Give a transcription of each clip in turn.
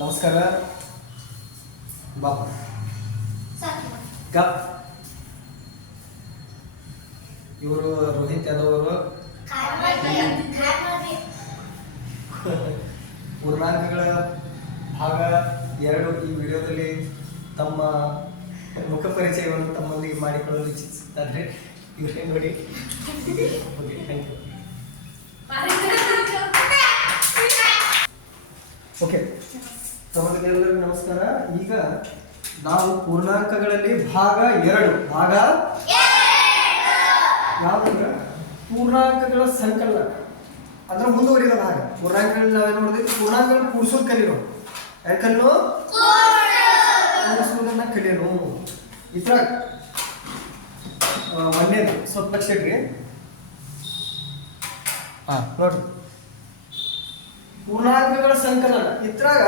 ನಮಸ್ಕಾರ ಬಾಬಾ ಗಪ್ ಇವರು ರೋಹಿತ್ ಯಾದವ್ ಅವರು ಪೂರ್ಣಾಂಕಗಳ ಭಾಗ 2 ಈ ವಿಡಿಯೋದಲ್ಲಿ ತಮ್ಮ ಮುಖ ಪರಿಚಯವನ್ನು ತಮ್ಮೊಂದಿಗೆ ಮಾಡಿಕೊಳ್ಳಲು ಇಚ್ಛಿಸುತ್ತಾರೆ. ಇವರೇ ನೋಡಿ. Okay, thank you. ಓಕೆ, ತಮಗೆಲ್ಲರಿಗೂ ನಮಸ್ಕಾರ. ಈಗ ನಾವು ಪೂರ್ಣಾಂಕಗಳಲ್ಲಿ ಭಾಗ 2 ಯಾವ್ದಂದ್ರೆ ಪೂರ್ಣಾಂಕಗಳ ಸಂಕಲನ ಅಂದ್ರೆ ಮುಂದುವರಿದ ಭಾಗ. ಪೂರ್ಣಾಂಕಗಳಲ್ಲಿ ನಾವೇನು ನೋಡಿದ್ವಿ, ಪೂರ್ಣಾಂಕಗಳನ್ನ ಕೂಡಿಸೋದು ಕಲಿಯೋಣ. ಯಾಕನ್ನು ಕೂಡಿಸೋದನ್ನ ಕಲಿಯೋಣ. ಇತರ ಒಂದೇದು ಸ್ವಲ್ಪ ಲಕ್ಷ ಇಡ್ರಿ. ನೋಡ್ರಿ, ಪೂರ್ಣಾಂಕಗಳ ಸಂಕಲನ. ಇದ್ರಾಗ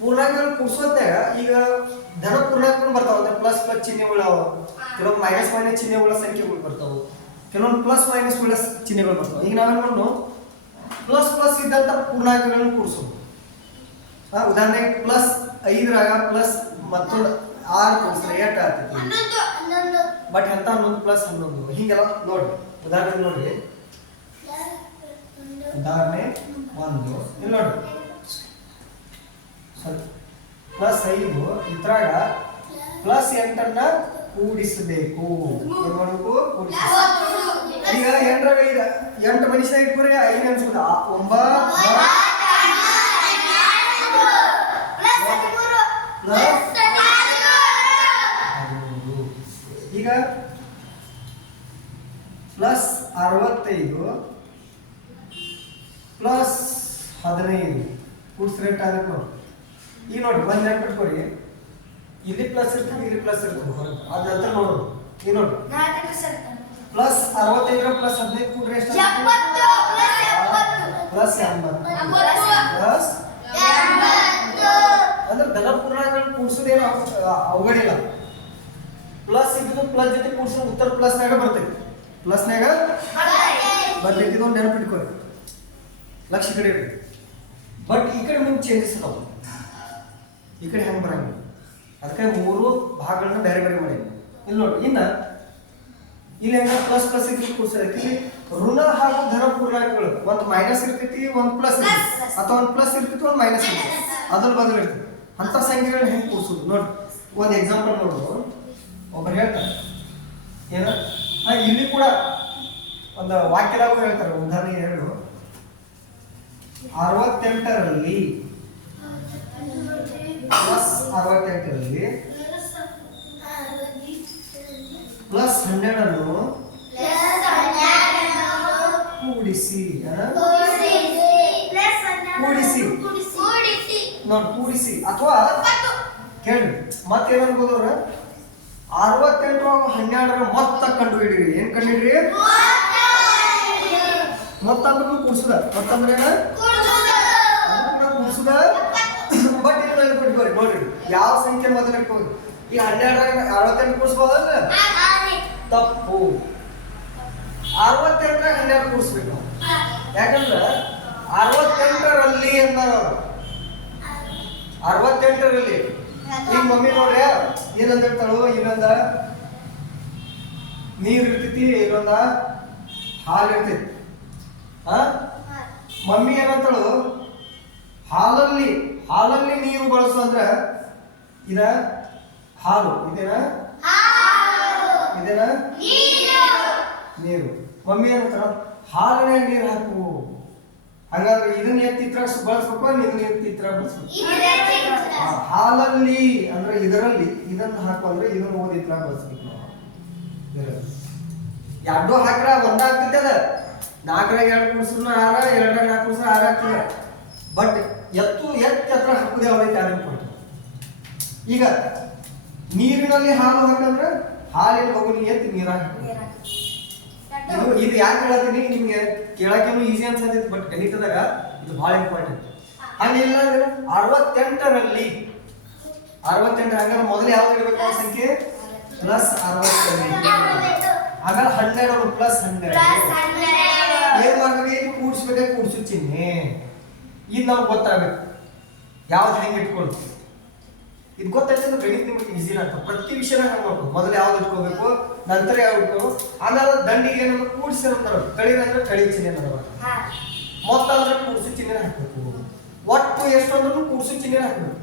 ಪೂರ್ಣಾಂಕಗಳು ಕೂಡಿಸೋದ್ನಾಗ ಈಗ ಧನ ಪೂರ್ಣಾಂಕಗಳು ಬರ್ತಾವ, ಅಂದ್ರೆ ಪ್ಲಸ್ ಪ್ಲಸ್ ಚಿಹ್ನೆಗಳು, ಕೆಲವೊಂದು ಮೈನಸ್ ಮೈನಸ್ ಚಿಹ್ನೆಗಳ ಸಂಖ್ಯೆಗಳು ಬರ್ತಾವ, ಕೆಲವೊಂದು ಪ್ಲಸ್ ಮೈನಸ್ ಚಿಹ್ನೆಗಳು ಬರ್ತಾವ. ಈಗ ನಾವೇನು ಮಾಡೋಣ, ಪ್ಲಸ್ ಪ್ಲಸ್ ಇದ್ದಂತ ಪೂರ್ಣಾಂಕಗಳನ್ನು ಕೂಡಿಸೋದು. ಉದಾಹರಣೆಗೆ ಪ್ಲಸ್ 5ರಾಗ ಪ್ಲಸ್ ಮತ್ತೊಂದು 6 ಕೂಡಿಸಿದ್ರೆ 8 ಆಗ್ತೈತಿ. ಬಟ್ ಎಂತ 11 ಪ್ಲಸ್ 11 ಹಿಂಗೆಲ್ಲ ನೋಡಿ. ಉದಾಹರಣೆ ನೋಡ್ರಿ, ಉದಾಹರಣೆ 1 ಇಲ್ಲಿ ನೋಡಿ, ಪ್ಲಸ್ 5 ಇದ್ರಾಗ ಪ್ಲಸ್ 8 ಕೂಡಿಸಬೇಕು. ಏನ್ ಮಾಡಬೇಕು? ಈಗ 8ರಾಗ 8 ಮನುಷ್ಯ ಇಟ್ಕೊರಿ, 5 ಅನ್ಸುತ್ತ 9 ಈಗ ಪ್ಲಸ್ 65 ಪ್ಲಸ್ 15 ಕೂಡಿಸ್ರೆ ರೇಟ್ ಆಗಬೇಕು ನೋಡಿ. ಈಗ ನೋಡಿ, ಒಂದು ನೆನ್ಪಿಟ್ಕೊರಿ, ಇಲ್ಲಿ ಪ್ಲಸ್ ಇರ್ತದೆ, ಇಲ್ಲಿ ಪ್ಲಸ್ ಇರ್ತದೆ, ಅದ ನಂತರ ನೋಡೋದು. ಈಗ ನೋಡಿ, ಪ್ಲಸ್ 65 ಪ್ಲಸ್ 15 ಕೂಡ್ರೆ ಎಷ್ಟು? ಪ್ಲಸ್ 80 ಪ್ಲಸ್ ಅಂದ್ರೆ ಧನ ಪೂರ್ಣಾಂಕಗಳನ್ನ ಕೂಡಿಸೋದೇನು ಅವಘಡಿಲ್ಲ. ಪ್ಲಸ್ ಇದ್ದು ಪ್ಲಸ್ ಜೊತೆ ಕೂಡಿಸೋ ಉತ್ತರ ಪ್ಲಸ್ನಾಗ ಬರ್ತೈತಿ, ಪ್ಲಸ್ನಾಗ ಬರ್ತೈತಿ. ಇದೊಂದು ನೆನಪಿಟ್ಕೊರಿ, ಲಕ್ಷ ಕಡೆ ಇಡ್ರಿ. ಬಟ್ ಈ ಕಡೆ ಮುಂದೆ ಚೇಂಜಸ್ ಅದಾವ, ಈ ಕಡೆ ಹೆಂಗೆ ಬರಂಗಿಲ್ಲ. ಅದಕ್ಕೆ 3 ಭಾಗಗಳನ್ನ ಬೇರೆ ಬೇರೆ ಮಾಡಿ. ಇಲ್ಲಿ ನೋಡಿ, ಇಲ್ಲಿ ಹೆಂಗ ಪ್ಲಸ್ ಪ್ಲಸ್ ಇದ್ದು ಕೂಡಿಸೈತಿ. ಇಲ್ಲಿ ಋಣ ಹಾಗೂ ಧನ ಪೂರ್ಣಾಂಕಗಳು ಒಂದು ಮೈನಸ್ ಇರ್ತೈತಿ, ಒಂದು ಪ್ಲಸ್ ಇರ್ತೈತಿ, ಅಥವಾ ಒಂದು ಪ್ಲಸ್ ಇರ್ತೈತಿ, ಒಂದು ಮೈನಸ್ ಇರ್ತೈತಿ, ಅದ್ರ ಬದಲು ಇರ್ತೈತಿ. ಅಂತ ಸಂಖ್ಯೆಗಳನ್ನ ಹೆಂಗೆ ಕೂಡಿಸೋದು ನೋಡಿ. ಒಂದು ಎಕ್ಸಾಂಪಲ್ ನೋಡೋದು. ಒಬ್ಬರು ಹೇಳ್ತಾರೆ ಏನ, ಇಲ್ಲಿ ಕೂಡ ಒಂದು ವಾಕ್ಯದಾಗೂ ಹೇಳ್ತಾರೆ. ಉದಾಹರಣೆ 2, 68ರಲ್ಲಿ ಪ್ಲಸ್ 68ರಲ್ಲಿ ಪ್ಲಸ್ 12 ಕೂಡಿಸಿ ನೋಡಿ, ಕೂಡಿಸಿ. ಅಥವಾ ಕೇಳಿ ಮತ್ತೇನು ಅನ್ಬೋದವ್ರ, 68 12 ಮೊತ್ತ ಕಂಡು ಹಿಡಿರಿ. ಏನ್ ಕಂಡು ಹಿಡಿರಿ? ಮೊತ್ತ ಅಂದ್ರೆ ಕೂಡಿಸುದ. ಮೊತ್ತ ಅಂದ್ರೆ ಏನ? ಕೂಡಿಸುದ. ಬಟ್ ಇಲ್ಲಿ ನೆನಪಿಟ್ಕೋರಿ, ನೋಡ್ರಿ ಯಾವ ಸಂಖ್ಯೆ ಮೊದಲು ಇಟ್ಕೋದು. ಈ 12 68 ಕೂಡಿಸ್ಬೋದಲ್ಲ? ತಪ್ಪು. 68 12 ಕೂಡಿಸ್ಬೇಕು. ಯಾಕಂದ್ರೆ 68ರಲ್ಲಿ ಅಂದಾರ ಅವರು. 68ರಲ್ಲಿ ಈಗ ಮಮ್ಮಿ ನೋಡ್ರಿ ಏನಂತ ಹೇಳ್ತಾಳು, ಇನ್ನೊಂದ ನೀರು ಇರ್ತೈತಿ, ಇನ್ನೊಂದ ಹಾಲು ಇರ್ತೈತಿ. ಮಮ್ಮಿ ಏನಂತಾಳು, ಹಾಲಲ್ಲಿ ನೀರು ಬಳಸು ಅಂದ್ರೆ ಇದ ಹಾಲು, ಇದೇನ ನೀರು. ಮಮ್ಮಿ ಏನಂತಾಳ, ಹಾಲಿನ ನೀರು ಹಾಕು. ಹಾಗಾದ್ರೆ ಇದನ್ನ ಎತ್ತಿ ಇತ್ರ ಬಳಸ್ಬೇಕು, ಇದನ್ನ ಎತ್ತಿ ಇತ್ರ ಬಳಸ್ಬೇಕು. ಹಾಲಲ್ಲಿ ಅಂದ್ರೆ ಇದರಲ್ಲಿ, ಇದನ್ನ ಹಾಕು ಅಂದ್ರೆ ಇದನ್ನ ಓದಿ ಇತ್ರ ಬಳಸ್ಬೇಕು ನಾವು. ಎರಡು ಹಾಕ್ರ ಒಂದಾಗ್ತೈತೆ. ಅದ 4ರಾಗ 2 ಕೂಡಿಸ್ರು 6, 2ರಾಗ 4 ಕೂಡಿಸ್ರು 6 ಆಗ್ತದೆ. ಬಟ್ ಎತ್ತಿ ಹತ್ರ ಹಾಕುದೇ ಅವೈತೆ ಅನ್ಕೊಂಡು. ಈಗ ನೀರಿನಲ್ಲಿ ಹಾಲು ಹಾಕಂದ್ರೆ ಹಾಲಿನ ಹೋಗಿ ನೀ ಎತ್ತಿ ನೀರಾಗ ಇದು ಯಾಕೆ ಹೇಳತ್ತೀನಿ, ನಿಮ್ಗೆ ಕೇಳಕ್ಕೇನು ಈಸಿ ಅನ್ಸತೈತಿ, ಬಟ್ ಗಣಿತದಾಗ ಇದು ಬಹಳ ಇಂಪಾರ್ಟೆಂಟ್. ಹಂಗಿಲ್ಲ ಅಂದ್ರೆ 68ರಲ್ಲಿ 68 ಹಂಗಾರೆ ಮೊದಲು ಯಾವ್ದು ಇರಬೇಕು ಆ ಸಂಖ್ಯೆ? ಪ್ಲಸ್ 68. ಆಮೇಲೆ 12 ಪ್ಲಸ್ 12 ಏನ್ ಮಾಡ್ಬೇಕು? ಕೂಡಿಸ್ಬೇಕು, ಕೂಡಿಸು ಚಿಹ್ನೆ. ಇದು ನಮ್ಗೆ ಗೊತ್ತಾಗಬೇಕು. ಯಾವ್ದು ಹೆಂಗೆ ಇಟ್ಕೊಳ್ತೀವಿ ಇದು ಗೊತ್ತಾಯ್ತು ಅಂದ್ರೆ ಗಣಿತ ನಿಮಗೆ ಈಸಿ ಅಂತ ಪ್ರತಿ ವಿಷಯನ ಹೆಂಗೆ ಮಾಡ್ಬೋದು ಮೊದಲು ಯಾವ್ದು ಇಟ್ಕೋಬೇಕು ನಂತರ ಯಾವ್ದು ಇಟ್ಕೋಬೇಕು ಆಮೇಲೆ ದಂಡಿಗೆ ಏನಂದ್ರೆ ಕೂಡಿಸಿ ಅಂತಾರೆ ಕಳಿ ಅಂದ್ರೆ ಕಳಿ ಚಿಹ್ನೆ ಮೊತ್ತ ಅಂದ್ರೆ ಕೂಡಿಸಿ ಚಿಹ್ನೆ ಹಾಕ್ಬೇಕು ಒಟ್ಟು ಎಷ್ಟು ಅಂದ್ರೂ ಕೂಡಿಸಿ ಚಿಹ್ನೆ ಹಾಕ್ಬೇಕು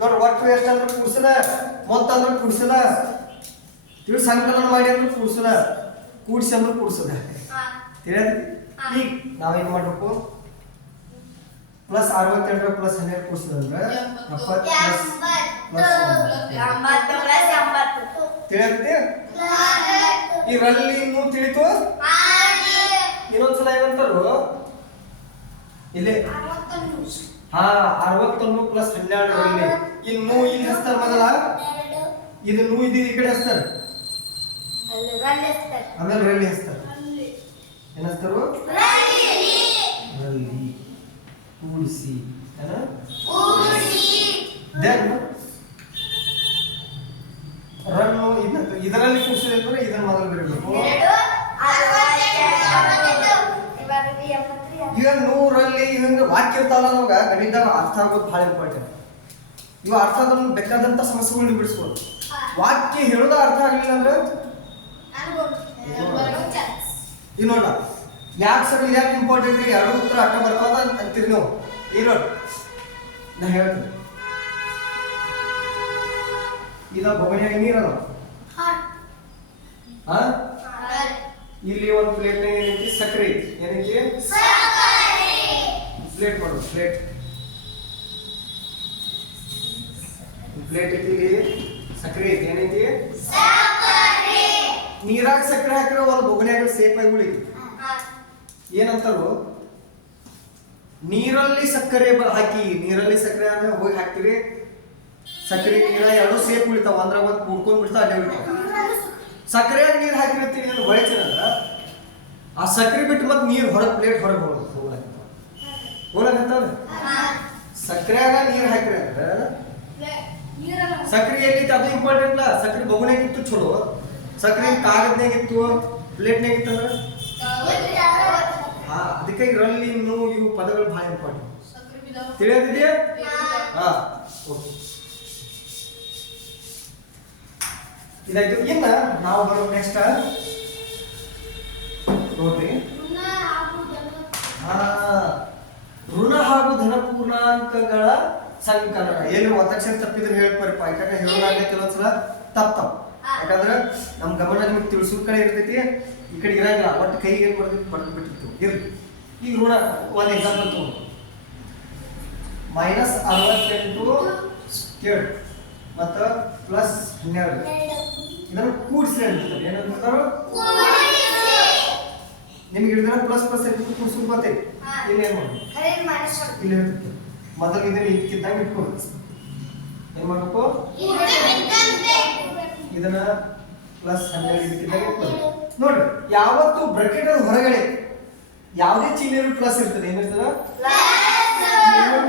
ನೋಡ್ರಿ ಒಟ್ಟು ಎಷ್ಟು ಅಂದ್ರೆ ಕೂಡಿಸದ ಮೊತ್ತ ಅಂದ್ರೆ ಕೂಡಿಸದ ಇವ್ ಸಂಕಲನ ಮಾಡಿ ಅಂದ್ರೆ ಕೂಡಿಸದ ಕೂಡಿಸಿ ಅಂದ್ರೆ ಕೂಡಿಸದ ತಿಳಿಯದ್ರಿ ಈಗ ನಾವೇನ್ ಮಾಡ್ಬೇಕು ಪ್ಲಸ್ 62 ಪ್ಲಸ್ 12 ಕೂಡಿಸಿದ್ರೆ 70 ತಿಳಿಯತ್ತೆ ಇದರಲ್ಲಿ ಇನ್ನೂ ತಿಳಿತು ಇನ್ನೊಂದ್ಸಲ ಏನಂತಾರು ಇಲ್ಲಿ 61 ಪ್ಲಸ್ 12 ರಲ್ಲಿ ಇನ್ನು ಇಲ್ಲಿ ಹಸ್ತಾರ ಮೊದಲ ಇದು ನೂ ಇದು ಈ ಕಡೆ ಹಸ್ತಾರ ಆಮೇಲೆ ರಲ್ಲಿ ಹಸ್ತಾರ ಏನ್ ಹಸ್ತಾರು ರಲ್ಲಿ ಕೂಡಿಸಿ ದೆನ್ ರನ್ನು ಇದರಲ್ಲಿ ಕೂಡಿಸಿದ್ರೆ ಅಂದ್ರೆ ಇದನ್ನ ಮೊದಲು ಬರೀಬೇಕು ಈಗ 100ರಲ್ಲಿ ಇವಂಗ ವಾಕ್ಯ ಇರ್ತಾವಲ್ಲ ನಮ್ಗ ಗಣಿತ ಅರ್ಥ ಆಗೋದು ಬಹಳ ಇಂಪಾರ್ಟೆಂಟ್ ಇವ ಅರ್ಥ ಆದ್ರೆ ಬೇಕಾದಂತ ಸಮಸ್ಯೆಗಳನ್ನ ಬಿಡಿಸ್ಬೋದು ವಾಕ್ಯ ಹೇಳೋದ ಅರ್ಥ ಆಗ್ಲಿಲ್ಲ ಅಂದ್ರೆ ಈಗ ನೋಡ ಯಾಕೆ ಸರ್ ಯಾಕೆ ಇಂಪಾರ್ಟೆಂಟ್ ರೀ ಎರಡು ಉತ್ತರ ಅಟ್ಟ ಬರ್ತಾವ ಅಂತೀರಿ ನೀವು ಈಗ ನೋಡಿ ನಾ ಹೇಳ್ತೀನಿ ಇದ ಬೊಗಣೆ ನೀರಲ್ಲ ಹಾ ಇಲ್ಲಿ ಒಂದು ಪ್ಲೇಟ್ ಏನೈತಿ ಸಕ್ಕರೆ ಐತಿ ಏನೈತಿ ಪ್ಲೇಟ್ ಮಾಡು ಪ್ಲೇಟ್ ಐತಿ ಇಲ್ಲಿ ಸಕ್ಕರೆ ಐತಿ ಏನೈತಿ ನೀರಾಗ ಸಕ್ಕರೆ ಹಾಕಿರೋ ಒಂದು ಬೊಗಣೆಯಾಗ ಸೇಫ್ ಆಗಿ ಉಳಿತಿ ಏನಂತಾರು ನೀರಲ್ಲಿ ಸಕ್ಕರೆ ಹಾಕಿ ನೀರಲ್ಲಿ ಸಕ್ಕರೆ ಅಂದ್ರೆ ಹೋಗಿ ಹಾಕ್ತಿವಿ ಸಕ್ಕರೆ ನೀರ ಎರಡು ಸೇಫ್ ಉಳಿತಾವ ಅಂದ್ರೆ ಒಂದು ಕುಡ್ಕೊಂಡ್ ಬಿಡ್ತಾವ ಅಲ್ಲೇ ಉಳಿತಾವ ಸಕ್ಕರೆ ನೀರು ಹಾಕಿರ್ತೀವಿ ಅಂದ್ರೆ ಬಳಸಿರಂದ್ರ ಆ ಸಕ್ಕರೆ ಬಿಟ್ಟು ಮತ್ತೆ ನೀರು ಹೊರಗೆ ಪ್ಲೇಟ್ ಹೊರಗೆ ಹೋಗ್ಲಕತ್ತಾವ ಸಕ್ಕರೆಯಾಗ ನೀರು ಹಾಕಿರ ಅಂದ್ರೆ ಸಕ್ಕರೆ ಎಲ್ಲಿತ್ತು ಅದು ಇಂಪಾರ್ಟೆಂಟ್ ಇಲ್ಲ ಸಕ್ಕರೆ ಬೊಗಣೆಗಿತ್ತು ಚಲೋ ಸಕ್ಕರೆ ಕಾಗದ್ನಾಗಿತ್ತು ಪ್ಲೇಟ್ನಾಗಿತ್ತು ಅಂದ್ರೆ ಅದಕ್ಕೆ ಇದರಲ್ಲಿ ಇನ್ನೂ ಇವು ಪದಗಳು ಬಹಳ ಇಂಪಾರ್ಟೆಂಟ್ ತಿಳಿಯೋದಿದೆಯಾ ಹಾ ಓಕೆ ಇದಾಯ್ತು ಇನ್ನ ನಾವು ಬರೋ ನೆಕ್ಸ್ಟ್ ನೋಡ್ರಿ ಋಣ ಹಾಗೂ ಧನ ಪೂರ್ಣಾಂಕಗಳ ಸಂಕಲನ ಏನು ಒತ್ತಕ್ಷರ ತಪ್ಪಿದ್ರೆ ಹೇಳ್ಬಾರಪ್ಪ ಯಾಕಂದ್ರೆ ಹೇಳೋದಾಗಲಿ ಕೆಲವೊಂದ್ಸಲ ತಪ್ಪ ಯಾಕಂದ್ರೆ ನಮ್ ಗಮನ ನಿಮ್ಗೆ ತಿಳಿಸೋ ಕಡೆ ಇರ್ತೈತಿ ಈ ಕಡೆ ಇರಂಗಿಲ್ಲ ಒಟ್ಟು ಕೈಗೆ ಏನ್ ಬರ್ತೈತಿ ಬರ್ದು ಬಿಟ್ಟಿರ್ತೀವಿ ಇರ್ಲಿ ಈಗ ಋಣ ಒಂದು ಎಕ್ಸಾಂಪಲ್ ತಗೊಂಡು -68 ಕೇಳಿ ಮತ್ತು +12 ಇದನ್ನು ಕೂಡಿಸಿ ಅಂತಾರೆ ಏನಂತಾರೆ ನಿಮ್ಗೆ ಹಿಡಿದ್ರೆ ಪ್ಲಸ್ ಕೂಡಿಸಿ ಗೊತ್ತೈತಿ ಇಲ್ಲಿ ಏನು ಮಾಡಿ ಇಲ್ಲಿ ಇರ್ತೈತಿ ಮೊದಲು ಇದನ್ನ ಇದಕ್ಕಿದ್ದಂಗೆ ಇಟ್ಕೊಬೇಕು ಏನ್ ಮಾಡ್ಬೇಕು ಇದನ್ನ +12 ಇದಕ್ಕಿದ್ದಂಗೆ ಇಟ್ಕೊಬೇಕು ನೋಡ್ರಿ ಯಾವತ್ತು ಬ್ರಾಕೆಟ್ ಹೊರಗಡೆ ಯಾವುದೇ ಚಿಹ್ನೆ ಪ್ಲಸ್ ಇರ್ತದೆ ಏನಿರ್ತದ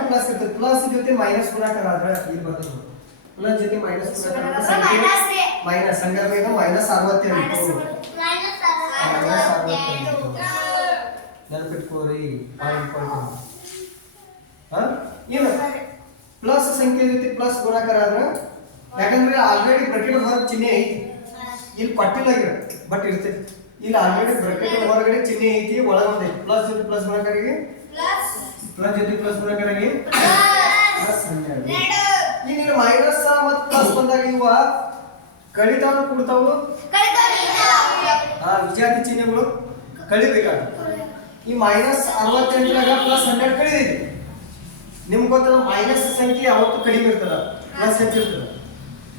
ಪ್ಲಸ್ ಇರ್ತದೆ ಪ್ಲಸ್ ಜೊತೆ ಮೈನಸ್ ಗುಣಾಕಾರ ಆದ್ರೆ ಇಲ್ಲಿ ಬರ್ತದೆ ಪ್ಲಸ್ ಜೊತೆ ಮೈನಸ್ ಗುಣಾಕಾರ ಸಂಖ್ಯೆ ಮೈನಸ್ ಸಂಗಮೇದ -62 ನೆನಪಿಟ್ಕೋರಿ ಏನು ಪ್ಲಸ್ ಸಂಖ್ಯೆ ಜೊತೆ ಪ್ಲಸ್ ಗುಣಾಕಾರ ಆದ್ರೆ ಯಾಕಂದ್ರೆ ಆಲ್ರೆಡಿ ಬ್ರಾಕೆಟ್ ಹೊರಗೆ ಚಿಹ್ನೆ ಐತಿ ಇಲ್ಲಿ ಪಟ್ಟಿಲ್ಲ ಬಟ್ ಇರ್ತೈತಿ ಇಲ್ಲಿ ಆಲ್ರೆಡಿ ಬ್ರಾಕೆಟ್ ಹೊರಗಡೆ ಚಿಹ್ನೆ ಐತಿ ಒಳಗೊಂದು ಐತಿ ಪ್ಲಸ್ ಜೊತೆ ಪ್ಲಸ್ ಗುಣಾಕಾರಿಗೆ ಪ್ಲಸ್ ಜೊತೆ ಪ್ಲಸ್ ಗುಣಾಕಾರಿಗೆ +12 ಈಗ ಮೈನಸ್ ಮತ್ತು ಪ್ಲಸ್ ಬಂದಾಗ ಇವ ಕಳಿತಾವು ಕೂಡ್ತಾವು ವಿಜಾತಿ ಚಿಹ್ನೆಗಳು ಕಳಿಬೇಕಾಗುತ್ತೆ ಈ -68ರಾಗ +12 ಕಳಿದೈತಿ ನಿಮ್ಗೆ ಗೊತ್ತಲ್ಲ ಮೈನಸ್ ಸಂಖ್ಯೆ ಯಾವತ್ತು ಕಡಿಮೆ ಇರ್ತದ ಪ್ಲಸ್ ಹೆಚ್ಚಿರ್ತದ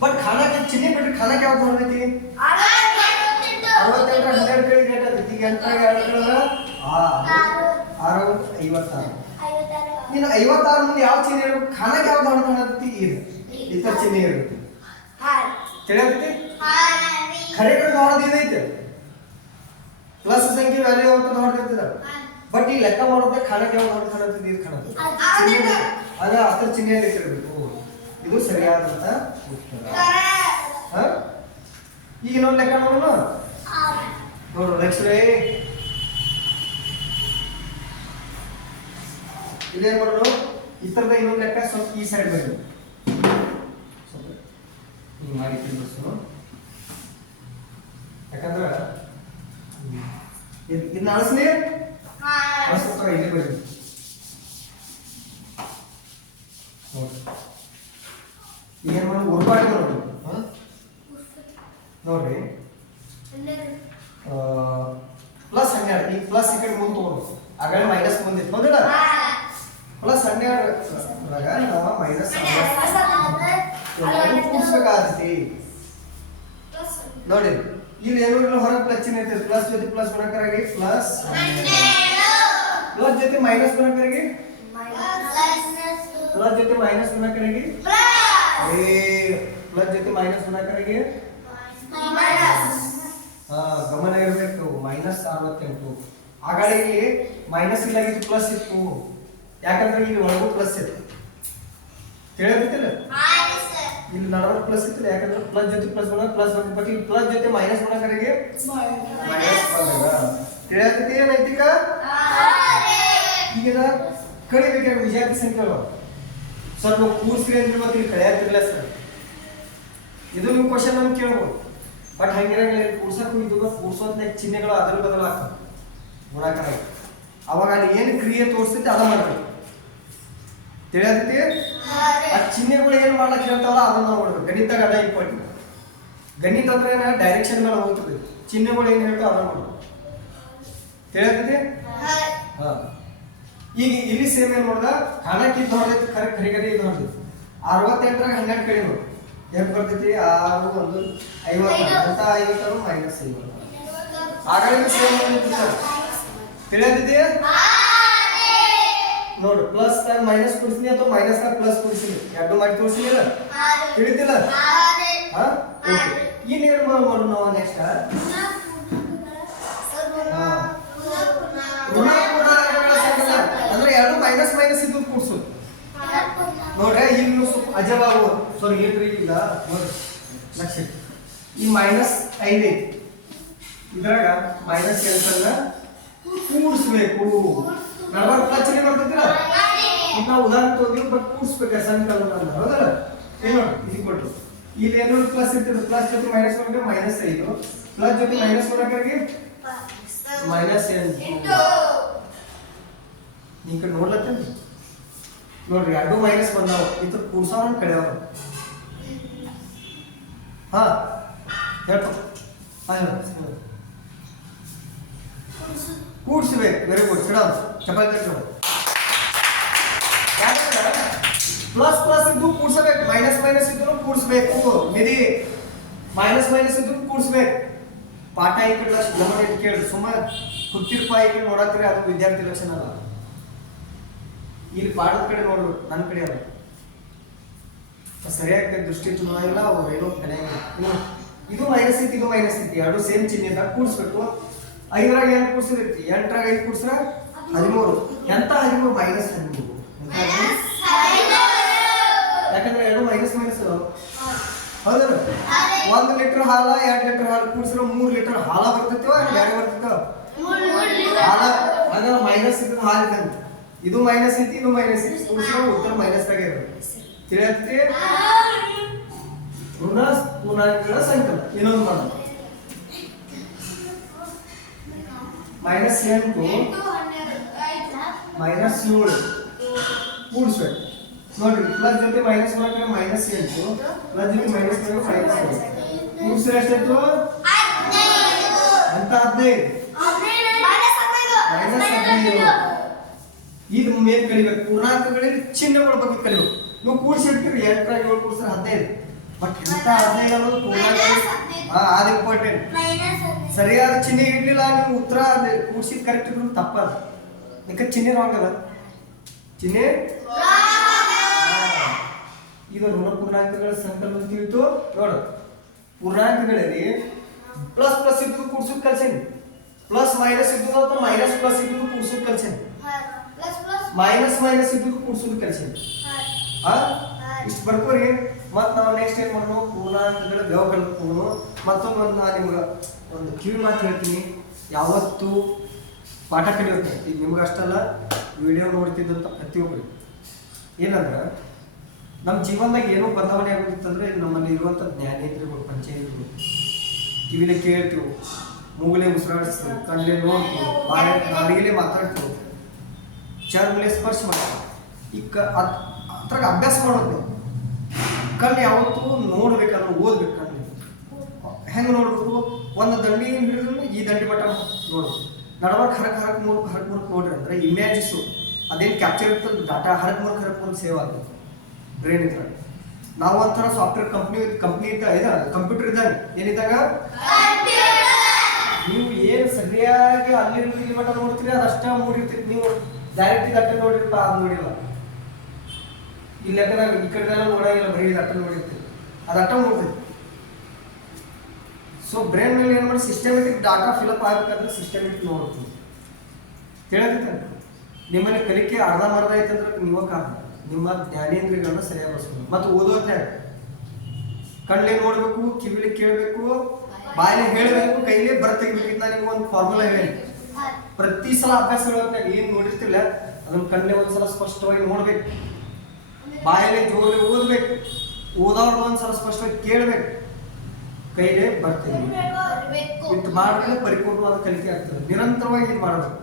ಬಟ್ ಖಾನಕ್ಕೆ ಚಿಹ್ನೆ ಬಿಟ್ಟು ಖಾನಕ್ಕೆ ಯಾವ್ದು ಬರ್ತೈತಿ 68 12 ಕಡಿಮೆ ರೇಟ್ ಈಗ ಎಂಟ್ರಾಗ 2 6 56 ನೀನು 56 ಮುಂದೆ ಯಾವ ಚಿಹ್ನೆ ಇರಬೇಕು ಖಾನಕ್ಕೆ ಯಾವ್ದು ಹೊಡೆದು ಕಾಣತೈತಿ ಇದು ಇತರ ಚಿಹ್ನೆ ಇರುತ್ತೆ ತಿಳಿಯತೈತಿ ಖರೆ ಕಡೆ ಹೊಡೆದು ಇದೈತೆ ಪ್ಲಸ್ ಸಂಖ್ಯೆ ವ್ಯಾಲ್ಯೂ ಅಂತ ಹೊಡೆದಿರ್ತದ ಬಟ್ ಈ ಲೆಕ್ಕ ಮಾಡೋದೇ ಖಾನಕ್ಕೆ ಯಾವ್ದು ಹೊಡೆದು ಕಾಣತೈತಿ ಇದು ಕಾಣತೈತಿ ಅದ ಅದ್ರ ಚಿಹ್ನೆಯಲ್ಲಿ ಇಟ್ಟಿರಬೇಕು ಇದು ಸರಿಯಾದಂತ ಉತ್ತರ ಈಗ ಇನ್ನೊಂದು ಲೆಕ್ಕ ನೋಡೋಣ ನೋಡು ನೆಕ್ಸ್ಟ್ ಇಲ್ಲೇನ್ ಮಾಡೋಣ ಈ ಥರದ ಇನ್ನೊಂದು ಲೆಕ್ಕ ಸ್ವಲ್ಪ ಈ ಸೈಡ್ ಬರಲಿ ಸ್ವಲ್ಪ ಹಿಂಗೆ ಮಾಡಿ ತಿಳಿಸು. ಯಾಕಂದ್ರೆ ಇದನ್ನ ಅಳಿಸ್ಲಿ ಅಳಿಸ್ತಾ ಇಲ್ಲಿ ಬರಲಿ ನೋಡಿ. ಈಗ ಏನು ಮಾಡೋದು ಉರ್ಪಾಡಿ ನೋಡ್ರಿ. ನೋಡ್ರಿ ಪ್ಲಸ್ 12 ಈಗ ಪ್ಲಸ್ ಈ ಕಡೆ ಮುಂದೆ ತಗೊಂಡು ಆಗ ಮೈನಸ್ ಬಂದಿತ್ತು ಹೌದಿಲ್ಲ. ಪ್ಲಸ್ 12 ನಾವು ಮೈನಸ್ ಕೂಡಿಸ್ಬೇಕಾಗ್ತೈತಿ ನೋಡಿ. ಇಲ್ಲಿ ಏನು ಹೊರಗೆ ಪ್ಲಸ್ ಚಿಹ್ನೆ ಇರ್ತದೆ. ಪ್ಲಸ್ ಜೊತೆ ಪ್ಲಸ್ ಗುಣಕರಾಗಿ ಪ್ಲಸ್, ಪ್ಲಸ್ ಜೊತೆ ಮೈನಸ್ ಗುಣಕರಾಗಿ ಪ್ಲಸ್ ಜೊತೆ ಮೈನಸ್ ಗುಣಕರಾಗಿ ಪ್ಲಸ್ ಜೊತೆ ಮೈನಸ್ ಗುಣಕರಾಗಿ ಗಮನ ಇರಬೇಕು. -68 ಆಗಾಳೆ ಇಲ್ಲಿ ಮೈನಸ್ ಇಲ್ಲಾಗಿತ್ತು ಪ್ಲಸ್ ಇತ್ತು. ಯಾಕಂದ್ರೆ ಇಲ್ಲಿ ಒಳಗೂ ಪ್ಲಸ್ ಇತ್ತು ತಿಳಿದಿಲ್ಲ. ಇಲ್ಲಿ ನಡುವೆ ಪ್ಲಸ್ ಇತ್ತು ಯಾಕಂದ್ರೆ ಪ್ಲಸ್ ಜೊತೆ ಪ್ಲಸ್ ಗುಣ ಪ್ಲಸ್ ಬಂದ್ಬಿಟ್ಟು ಇಲ್ಲಿ ಪ್ಲಸ್ ಜೊತೆ ಮೈನಸ್ ಗುಣಕರಿಗೆ ಮೈನಸ್ ತಿಳಿಯತೈತಿ ಏನೈತಿಕ. ಈಗ ಕಳಿಬೇಕಾಗ ವಿಜಾತಿ ಸಂಖ್ಯೆಗಳು ಸರ್ ನಾವು ಕೂರ್ಸ್ರಿ ಅಂದ್ರೆ ಮತ್ತೆ ಇಲ್ಲಿ ಕಳೆಯಾತಿರ್ಲಿಲ್ಲ ಸರ್. ಇದು ನಿಮ್ಮ ಕ್ವಶನ್ ನಮ್ಗೆ ಕೇಳ್ಬೋದು. ಬಟ್ ಹಂಗಿರಂಗಿಲ್ಲ. ಕೂರ್ಸಕ್ಕೂ ಇದು ಕೂರ್ಸೋಂತ ಚಿಹ್ನೆಗಳು ಅದರ ಬದಲಾಗ್ತವೆ ಗುಣಾಕಾರ. ಅವಾಗ ಅಲ್ಲಿ ಏನು ಕ್ರಿಯೆ ತೋರಿಸ್ತೈತಿ ಅದ ಮಾಡ್ಬೇಕು ತಿಳಿಯತೈತಿ. ಆ ಚಿಹ್ನೆಗಳು ಏನು ಮಾಡ್ಲಕ್ಕೆ ಹೇಳ್ತಾವಲ್ಲ ಅದನ್ನ ನಾವು ಮಾಡ್ಬೇಕು. ಗಣಿತಾಗ ಅದ ಇಂಪಾರ್ಟೆಂಟ್. ಗಣಿತ ಅಂದ್ರೆ ಡೈರೆಕ್ಷನ್ ಮೇಲೆ ಹೋಗ್ತದೆ. ಚಿಹ್ನೆಗಳು ಏನು ಹೇಳ್ತಾವ ಅದನ್ನ ಮಾಡ್ಬೇಕು ತಿಳಿಯತೈತಿ. ಹಾ ಈಗ ಇಲ್ಲಿ ಸೇಮ್ ಏನು ನೋಡ್ದ ಹಣಕ್ಕಿದ್ದು ಹೊಡೆದೈತಿ ಕರೆಕ್ಟ್ ಕರಿಗರಿ ಇದು ಹೊಡೆದೈತಿ. 68ರಾಗ 12 ಕಡೆ ನೋಡಿ ಎಷ್ಟು ಬರ್ತೈತಿ 6 1 50 ಅಂತ 50 ಮೈನಸ್ 50 ಆಗ ಸೇಮ್ ತಿಳಿಯತೈತಿ ನೋಡು. ಪ್ಲಸ್ ನಾಗ ಮೈನಸ್ ಕೂಡಿಸ್ತೀನಿ ಅಥವಾ ಮೈನಸ್ ನಾಗ ಪ್ಲಸ್ ಕೂಡಿಸ್ತೀನಿ ಎರಡು ಮಾಡಿ ತೋರಿಸಿಲ್ಲ ತಿಳಿತಿಲ್ಲ. ಹಾ ಈ ನೀರು ಮಾಡೋಣ ನಾವು ನೆಕ್ಸ್ಟ್ ಅಂದ್ರೆ ಎರಡು ಮೈನಸ್ ಮೈನಸ್ ಇದ್ದು ಕೂಡ್ಸೋದು ನೋಡ್ರಿ. ಈಗ ಸ್ವಲ್ಪ ಅಜವಾಗುವ ಸಾರಿ ಏನ್ರಿ ಇಲ್ಲ ನೋಡ್ರಿ ಲಕ್ಷ ಈ -5 ಐತಿ ಇದ್ರಾಗ ಮೈನಸ್ ಕೆಲಸನ ಕೂಡಿಸ್ಬೇಕು. ನಡಬಾರ್ದು ಪ್ಲಸ್ ಬರ್ತೈತಿಲ್ಲ. ಈಗ ನಾವು ಉದಾಹರಣೆ ತೋದಿವಿ ಬಟ್ ಕೂಡಿಸ್ಬೇಕು ಸಂಕಲನ ಅಂತ ಹೌದಲ್ಲ. ಏನು ಇದು ಕೊಟ್ಟರು ಇಲ್ಲಿ ಏನು ಪ್ಲಸ್ ಇರ್ತದೆ. ಪ್ಲಸ್ ಜೊತೆ ಮೈನಸ್ ಒಳಗೆ -5 ಪ್ಲಸ್ ಜೊತೆ ಮೈನಸ್ ಒಳಗೆ -8 ಈ ಕಡೆ ನೋಡ್ಲತ್ತೇನೆ ನೋಡ್ರಿ ಎರಡು ಮೈನಸ್ ಬಂದಾವ ಇದು ಕೂಡ್ಸೋಣ ಕಳೆಯವ. ಹಾ ಹೇಳ್ಕೊ ಕೂಡ್ಸ್ಬೇಕು. ವೆರಿ ಗುಡ್ ಸಿಡ ಚಪಾತಿ ಪ್ಲಸ್ ಪ್ಲಸ್ ಇದ್ದು ಕೂಡ್ಸಬೇಕು. ಮೈನಸ್ ಮೈನಸ್ ಇದ್ದು ಕೂಡ್ಸ್ಬೇಕು. ನಿಧಿ ಮೈನಸ್ ಮೈನಸ್ ಇದ್ದು ಕೂಡ್ಸ್ಬೇಕು. ಪಾಠ ಈ ಕಡೆ ಗಮನ ಇಟ್ಟು ಕೇಳ್ರಿ. ಸುಮ್ಮನೆ ಕೂತಿರ್ಪ ಈ ಕಡೆ ನೋಡತ್ತೀರಿ ಅದು ವಿದ್ಯಾರ್ಥಿ ಲಕ್ಷಣ ಅಲ್ಲ. ಇಲ್ಲಿ ಪಾಠದ ಕಡೆ ನೋಡ್ಬೇಕು ನನ್ನ ಕಡೆ ಅಲ್ಲ. ಸರಿಯಾಗಿ ದೃಷ್ಟಿ ಇಲ್ಲ ಅವ್ರು ಏನೋ ಕನೆಯಾಗಿ ಇದು ಮೈನಸ್ ಐತಿ ಇದು ಮೈನಸ್ ಐತಿ ಎರಡು ಸೇಮ್ ಚಿಹ್ನೆದಾಗ ಕೂಡಿಸ್ಬೇಕು. 5ರಾಗ 8 ಕೂಡಿಸಿರ್ತಿ 8ರಾಗ 5 ಕೂಡಿಸ್ರ 13 ಎಂತ 13 -13 ಯಾಕಂದ್ರೆ ಎರಡು ಮೈನಸ್ ಮೈನಸ್ ಅದಾವ ಹೌದಲ್ಲ. 1 ಲೀಟರ್ ಹಾಲ 2 ಲೀಟರ್ ಹಾಲು ಕೂಡಿಸ್ರ 3 ಲೀಟರ್ ಹಾಲ ಬರ್ತೈತಿವ ಎರಡು ಬರ್ತೈತವ ಹಾಲ. ಅಂದ್ರೆ ಮೈನಸ್ ಇದ್ರೆ ಹಾಲು ಇದ್ದಂಗೆ ಇದು ಮೈನಸ್ ಐತಿ ಇದು ಮೈನಸ್ ಐತಿ ಕೂಡಿಸ್ರ ಉತ್ತರ ಮೈನಸ್ ಆಗಿ ಇರುತ್ತೆ ತಿಳಿಯತ್ತೆ. ಋಣ ಪೂರ್ಣಾಂಕಗಳ ಸಂಕಲನ ಇನ್ನೊಂದು ಮಾಡೋಣ. -8 -7 ಕೂಡಿಸ್ಬೇಕು ನೋಡ್ರಿ. ಪ್ಲಸ್ ಜೊತೆ ಮೈನಸ್ ಒಳಗೆ -8 ಪ್ಲಸ್ ಜೊತೆ ಮೈನಸ್ ಒಳಗೆ -7 ಕೂಡಿಸ್ರೆ ಎಷ್ಟಾಯ್ತು ಅಂತ 15 ಇದು ಮೇಲ್ ಕಲಿಬೇಕು. ಪೂರ್ಣಾಂಕಗಳಲ್ಲಿ ಚಿಹ್ನೆಗಳ ಬಗ್ಗೆ ಕಲಿಬೇಕು. ನೀವು ಕೂಡಿಸಿರ್ತೀರಿ 8ರಾಗ 7 ಕೂಡಿಸ್ರೆ 15 ಬಟ್ ಎಂತ 15 ಅನ್ನೋದು ಪೂರ್ಣಾಂಕ ಅದು ಇಂಪಾರ್ಟೆಂಟ್. ಸರಿಯಾದ ಚಿಹ್ನೆ ಇಡ್ಲಿಲ್ಲ ನೀವು ಉತ್ತರ ಕೂಡಿಸಿದ್ ಕರೆಕ್ಟ್ ಇದ್ರು ತಪ್ಪದ. ಯಾಕೆ ಚಿಹ್ನೆ ರಾಂಗ್ ಅದ ಚಿಹ್ನೆ. ಇದು ಋಣ ಪೂರ್ಣಾಂಕಗಳ ಸಂಕಲನ ತಿಳಿತು ನೋಡು. ಪೂರ್ಣಾಂಕಗಳಲ್ಲಿ ಪ್ಲಸ್ ಪ್ಲಸ್ ಇದ್ದು ಕೂಡಿಸೋದು ಕಲ್ಸೇನಿ. ಪ್ಲಸ್ ಮೈನಸ್ ಇದ್ದು ಅಥವಾ ಮೈನಸ್ ಪ್ಲಸ್ ಇದ್ದು ಕೂಡಿಸೋದು ಕಲ್ಸೇನಿ. ಮೈನಸ್ ಮೈನಸ್ ಇದ್ದು ಕೂಡಿಸೋದು ಕಲ್ಸೇನಿ. ಇಷ್ಟು ಬರ್ಕೋರಿ. ಮತ್ತು ನಾವು ನೆಕ್ಸ್ಟ್ ಏನು ಮಾಡೋಣ ಪೂರ್ಣಾಂಕಗಳ ವ್ಯವಕಲನ ತಗೊಂಡು ಮತ್ತೊಂದು ನಾನು ನಿಮ್ಗೆ ಒಂದು ಕಿವಿ ಮಾತು ಹೇಳ್ತೀನಿ. ಯಾವತ್ತು ಪಾಠ ಕಲಿಯುತ್ತೆ ಈಗ ನಿಮ್ಗೆ ಅಷ್ಟಲ್ಲ ವಿಡಿಯೋ ನೋಡ್ತಿದ್ದಂಥ ಪ್ರತಿಯೊಬ್ಬರು ಏನಂದ್ರೆ ನಮ್ಮ ಜೀವನದಾಗ ಏನೋ ಬದಲಾವಣೆ ಆಗೋದಿತ್ತಂದ್ರೆ ನಮ್ಮಲ್ಲಿ ಇರುವಂಥ ಜ್ಞಾನೇಂದ್ರಿಯಗಳು ಪಂಚೇಂದ್ರಿಯಗಳು ಕಿವಿಲೆ ಕೇಳ್ತೀವಿ, ಮೂಗಲೆ ಉಸಿರಾಡಿಸ್ತೀವಿ, ಕಣ್ಣಲೆ ನೋಡ್ತೀವಿ, ನಾಲಿಗೆಲೆ ಮಾತಾಡ್ತೀವಿ, ಚರ್ಮಲೆ ಸ್ಪರ್ಶ ಮಾಡ್ತೀವಿ. ಈಗ ಅದ್ರಾಗ ಅಭ್ಯಾಸ ಮಾಡೋದು ನಾವು. ಕಣ್ಣು ಯಾವತ್ತೂ ನೋಡ್ಬೇಕನ್ನೋ ಓದ್ಬೇಕು. ಕಣ್ಣು ಹೆಂಗೆ ನೋಡ್ಬೇಕು? ಒಂದು ದಂಡಿ ಹಿಡಿದ್ರು ಈ ದಂಡಿ ಮಟ್ಟ ನೋಡ್ಬೇಕು. ನಡವಾಗ ಹರಕ್ ಮೂರ್ಕ್ ನೋಡ್ರಿ ಅಂದ್ರೆ ಇಮ್ಯಾಜಿಸು ಅದೇನು ಕ್ಯಾಪ್ಚರ್ ಇರ್ತದೆ ಡಾಟಾ ಹರಕ್ ಮೂರ್ಕ್ ಸೇವ್ ಆಗಬೇಕು ಬ್ರೈನ್ ಇದ್ರಾಗ. ನಾವು ಒಂಥರ ಸಾಫ್ಟ್ವೇರ್ ಕಂಪ್ನಿ ಇದ್ದ ಕಂಪ್ಯೂಟರ್ ಇದ್ದಾಗ ಏನಿದ್ದಾಗ ನೀವು ಏನು ಸರಿಯಾಗಿ ಅಲ್ಲಿ ಮಟ್ಟ ನೋಡ್ತೀರಿ ಅದು ಅಷ್ಟ ಮೂಡಿರ್ತೀರಿ. ನೀವು ಡೈರೆಕ್ಟ್ ಅಟ್ಟ ನೋಡಿರಪ್ಪ ಅದು ನೋಡಿಲ್ಲ. ಇಲ್ಲಿ ಯಾಕಂದ್ರೆ ಈ ಕಡೆದೆಲ್ಲ ನೋಡಂಗಿಲ್ಲ, ಬರೀ ಅಟ್ಟ ನೋಡಿರ್ತೀರಿ, ಅದು ಅಟ್ಟ ನೋಡ್ತೀರಿ. ಸೊ ಬ್ರೈನ್ ಮೇಲೆ ಏನು ಮಾಡಿ ಸಿಸ್ಟಮೆಟಿಕ್ ಡಾಟಾ ಫಿಲಪ್ ಆಗಬೇಕಾದ್ರೆ ಸಿಸ್ಟಮೆಟಿಕ್ ನೋಡ್ತೀವಿ. ತಿಳಿದಿತ್ತು ನಿಮ್ಮಲ್ಲಿ ಕಲಿಕೆ ಅರ್ಧಂಬರ್ಧ ಐತಂದ್ರೆ ನೀವು ಕಾರಣ ನಿಮ್ಮ ಜ್ಞಾನೇಂದ್ರಿಯಗಳನ್ನ ಸರಿಯಾಗಿ ಬಳಸ್ಬೇಕು. ಮತ್ತು ಓದೋದ್ನಾಗ ಕಣ್ಣಲ್ಲಿ ನೋಡ್ಬೇಕು, ಕಿವಿಲಿ ಕೇಳಬೇಕು, ಬಾಯಲ್ಲಿ ಹೇಳಬೇಕು, ಕೈಲೇ ತೆಗಿಬೇಕು. ನಾನು ನಿಮ್ಗೆ ಒಂದು ಫಾರ್ಮುಲಾ ಹೇಳಿ ಪ್ರತಿ ಸಲ ಅಭ್ಯಾಸಗಳನ್ನ ಏನು ನೋಡಿರ್ತಿಲ್ಲ ಅದನ್ನ ಕಣ್ಣೆ ಒಂದ್ಸಲ ಸ್ಪಷ್ಟವಾಗಿ ನೋಡ್ಬೇಕು, ಬಾಯಲ್ಲಿ ಜೋರಲ್ಲಿ ಓದ್ಬೇಕು, ಓದೋರ್ದು ಒಂದ್ಸಲ ಸ್ಪಷ್ಟವಾಗಿ ಕೇಳಬೇಕು, ಕೈಲೇ ಬರ್ತೀವಿ. ಇದು ಮಾಡಿದ್ರೆ ಪರಿಪೂರ್ಣವಾದ ಕಲಿಕೆ ಆಗ್ತದೆ. ನಿರಂತರವಾಗಿ ಇದು ಮಾಡಬೇಕು.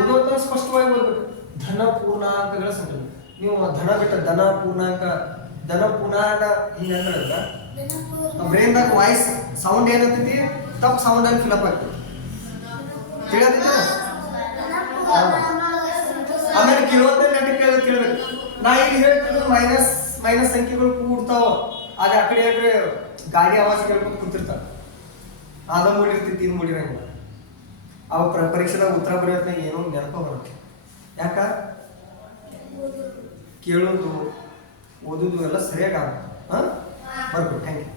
ಓದೋದ್ರ ಸ್ಪಷ್ಟವಾಗಿ ಓದ್ಬೇಕು. ಧನ ಪೂರ್ಣಾಂಕಗಳ ಸಂಖ್ಯೆ ನೀವು ಧನ ಬಿಟ್ಟ ಧನ ಪೂರ್ಣಾಂಕ ಹಿಂಗೆ ಹೇಳಿದ್ರೆ ಬ್ರೈನ್ದಾಗ ವಾಯ್ಸ್ ಸೌಂಡ್ ಏನಂತೈತಿ ತಪ್ಪು ಸೌಂಡ್ ಅಲ್ಲಿ ಫಿಲಪ್ ಆಗ್ತದೆ. ಕೇಳತ್ತೈತ? ಆಮೇಲೆ ಕೇಳುವಂತ ಕೇಳ್ಬೇಕು. ನಾ ಇಲ್ಲಿ ಹೇಳ್ತಿದ್ರು ಮೈನಸ್ ಸಂಖ್ಯೆಗಳು ಕೂಡ್ತಾವ, ಆದ್ರೆ ಆ ಕಡೆ ಹೇಳ್ರೆ ಗಾಡಿ ಆವಾಜ ಕೇಳ್ಕೊಂಡು ಕೂತಿರ್ತಾರ. ಅದ ಮೂಡಿರ್ತೈತಿ, ಇದು ಮೂಡಿರಂಗಿಲ್ಲ. ಅವ ಪರೀಕ್ಷೆದಾಗ ಉತ್ತರ ಬರೆಯೋದ್ನಾಗ ಏನೋ ನೆನಪ ಬರುತ್ತೆ. ಯಾಕ ಕೇಳೋದು ಓದೋದು ಎಲ್ಲ ಸರಿಯಾಗಿ ಬರ್ಬೇಕು. Thank you.